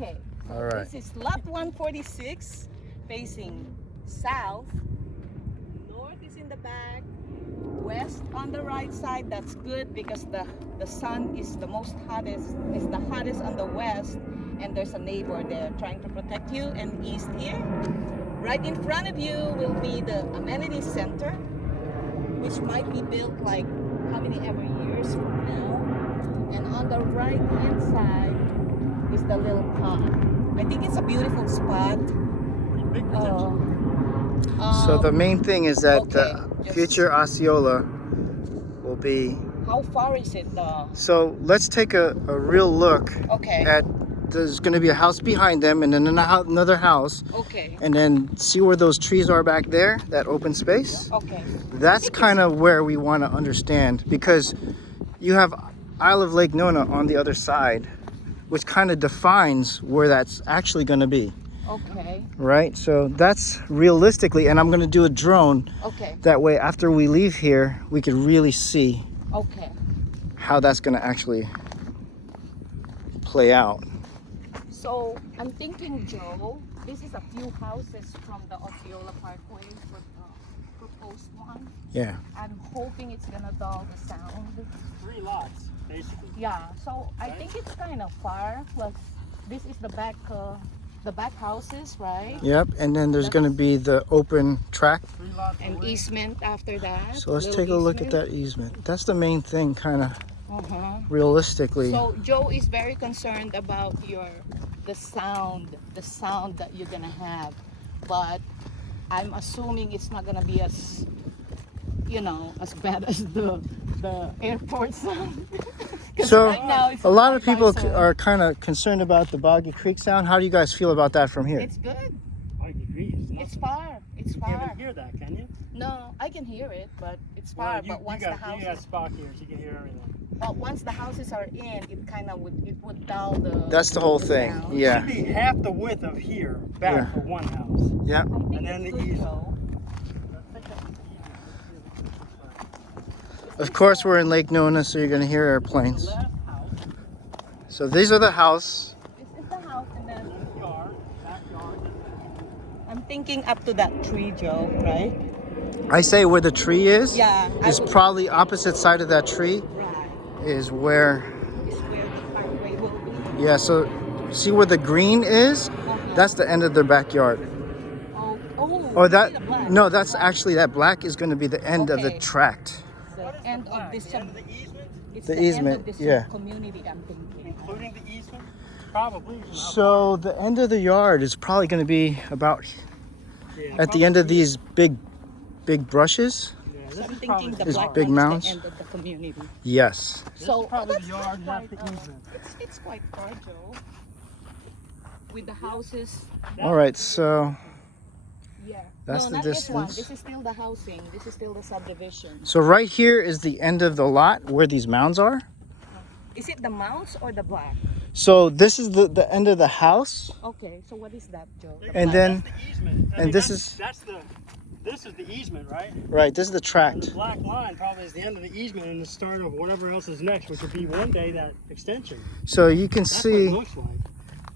Okay. So All right. this is lot 146 facing south. North is in the back. West on the right side. That's good because the sun is the hottest on the west, and there's a neighbor there trying to protect you. And east here, right in front of you will be the amenity center, which might be built like how many ever years from now. And on the right hand side is the little pond. I think it's a beautiful spot. Pretty big potential. So the main thing is that okay, the just- future Osceola will be. How far is it though? So let's take a real look Okay. at. There's going to be a house behind them, and then another house, Okay. and then see where those trees are back there, that open space. Okay. That's kind of where we want to understand, because you have Isle of Lake Nona on the other side, which kind of defines where that's actually going to be, Okay. right? So that's realistically, and I'm going to do a drone. Okay. That way, after we leave here, we could really see Okay. how that's going to actually play out. So I'm thinking, Joe, this is a few houses from the Osceola Parkway for the proposed one. Yeah. I'm hoping it's gonna dull the sound. 3 lots, basically. Yeah. So I think it's kind of far. Plus, this is the back houses, right? Yep. And then there's going to be the open track. 3 lots. And away. easement after that. So let's little take a look at easement. that easement. That's the main thing, kind of Uh-huh. realistically. So Joe is very concerned about the sound that you're gonna have, but I'm assuming it's not gonna be as as bad as the airport sound. 'Cause So right now it's a lot of fly-by people zone. are kind of concerned about the Boggy Creek sound. How do you guys feel about that from here? It's good. I agree. It's far. It's You can't far. even hear that, can you? No, I can hear it, but it's Well, far. you, But once you the got, you got houses, Spock ears. You can hear everything. but once the houses are in, it would dull the. That's the whole thing. sound. It Yeah. should be half the width of here back Yeah. for one house. Yeah. I think And then it's the good, easement. though. Of course, we're in Lake Nona, so you're going to hear airplanes. Last house, So these are the house. This is the house, and then yard, backyard. I'm thinking up to that tree, Joe, right? I say where the tree is. Yeah. Is probably opposite side of that tree Right. is where. Is where the parkway will be. Yeah. So see where the green is? That's the end of their backyard. Oh, Or you that? see the black? No, that's actually that black is going to be the end of the Okay. tract. The end of this. The end of the easement, It's The the end easement, of this yeah. community. I'm thinking. including the easement, probably. So the end of the yard is probably going to be about Yeah, at the end of these big brushes. Yeah, this So I'm is thinking probably the These black big one's mounds? the end of the community. Yes. This So is probably that's the yard, not the quite, easement. It's quite far, Joe. With the houses. All right. So Yeah. That's no, the not this one. distance. This is still the housing. This is still the subdivision. so right here is the end of the lot where these mounds are. Is it the mounds or the black? So this is the end of the house. Okay, so what is that, Joe? The And black. then That's the easement. and this is- this is the easement, right? right. This is the And the tract. black line probably is the end of the easement and the start of whatever else is next, which would be one day that extension. So you can That's what it see looks like.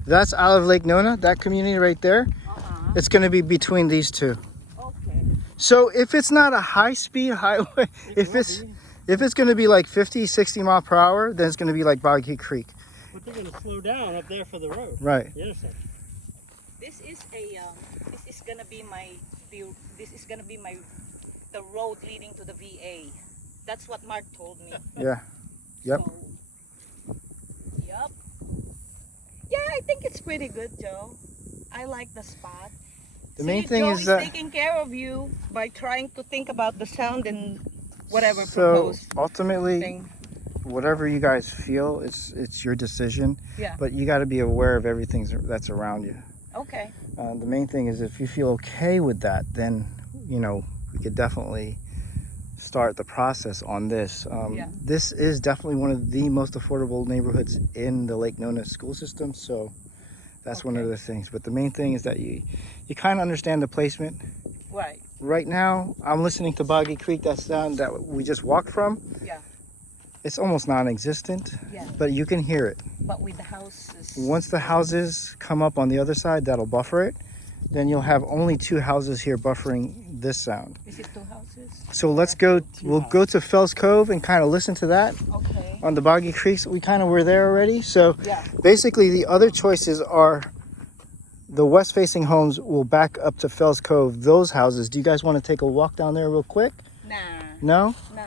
that's Isle of Lake Nona. That community right there. Uh-huh. It's going to be between these two. Okay. So if it's not a high-speed highway, if it's going to be like 50, 60 mile per hour, then it's going to be like Boggy Creek. But they're going to slow down up there for the road. Right. The intersection. This is this is gonna be the road leading to the VA. That's what Mark told me. Yeah. Yep. So, yep. Yeah, I think it's pretty good, Joe. I like the spot. The main See, thing Joe is that taking care of you by trying to think about the sound and whatever so proposed ultimately thing. whatever you guys feel, it's your decision, Yeah. but you got to be aware of everything that's around you. Okay. The main thing is if you feel okay with that, then we could definitely start the process on this. Yeah. This is definitely one of the most affordable neighborhoods in the Lake Nona school system, so that's one of Okay. the things. But the main thing is that you kind of understand the placement. Right. Right now, I'm listening to Boggy Creek, that sound that we just walked from. Yeah. it's almost non-existent, Yeah. but you can hear it. But with the houses. Once the houses come up on the other side, that'll buffer it. Then you'll have only 2 houses here buffering this sound. Is it 2 houses? So let's go, we'll go to Fells Cove and kind of listen to that Okay. on the Boggy Creeks. We kind of were there already. So Yeah. basically the other choices are the west facing homes will back up to Fells Cove, those houses. Do you guys want to take a walk down there real quick? Nah. No? No.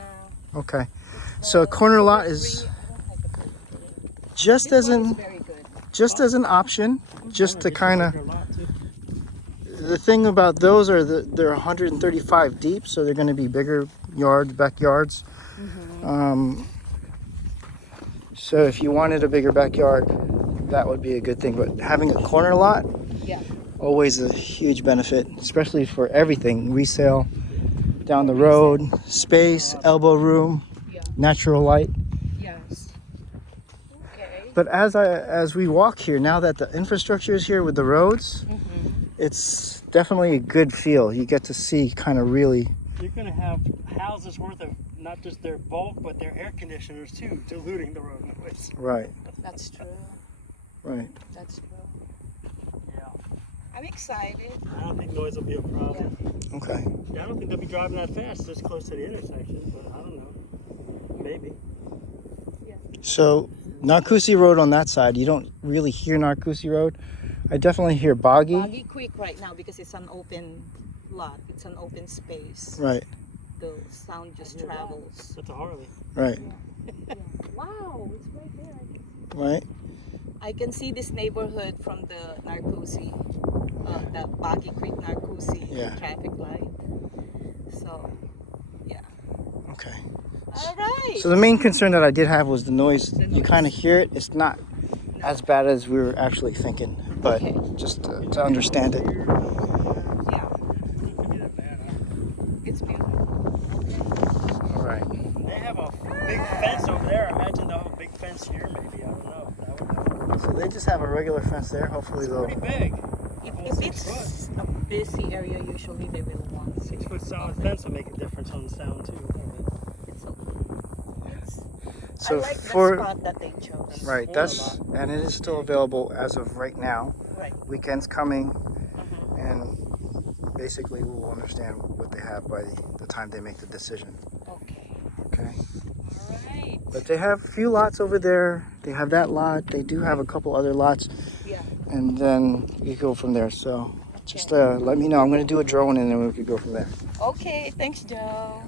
Okay. So a corner lot is just as an very good. just as an option, just to kind of. Bigger lot, too. The thing about those are that they're 135 deep, so they're going to be bigger yards, backyards. So if you wanted a bigger backyard, that would be a good thing. But having a corner lot, Yeah. always a huge benefit, especially for everything, resale, down the road, space, elbow room, Yeah. natural light. Yes. Okay. But as we walk here, now that the infrastructure is here with the roads, it's definitely a good feel. You get to see kind of really. You're going to have houses worth of not just their bulk, but their air conditioners too, diluting the road noise. Right, That's true. right. That's true. Yeah. I'm excited. I don't think noise will be a problem. Okay. Yeah, I don't think they'll be driving that fast this close to the intersection, but I don't know. Maybe. So Narcoossee Road on that side, you don't really hear Narcoossee Road. I definitely hear Boggy. Boggy Creek right now because it's an open lot. It's an open space. Right, The sound just travels. That's a Harley. right, Wow, it's right there. right. I can see this neighborhood from the Narcoossee, the Boggy Creek Narcoossee Yeah. traffic light. So, yeah. Okay. All right. So the main concern that I did have was the noise. The You noise. kind of hear it. It's not as bad as we were actually thinking, but Okay. just to understand it. Yeah, It could be that bad, huh? it's beautiful. All right. They have a big fence over there. Imagine they'll have a big fence here, maybe. I don't know. That would help. So they just have a regular fence there. Hopefully they'll. Pretty big. If it's a busy area, usually they will want 6 foot solid fence will make a difference on the sound too. It's okay. It's, So I like for the spot that they chose. right, that's and it is still available as of right now. Right. Weekends coming, and basically we'll understand what they have by the time they make the decision. Okay. Okay. All right. But they have a few lots over there. They have that lot. They do have a couple other lots, Yeah. and then we go from there. So just let me know. I'm going to do a drone, and then we could go from there. Okay. Thanks, Joe.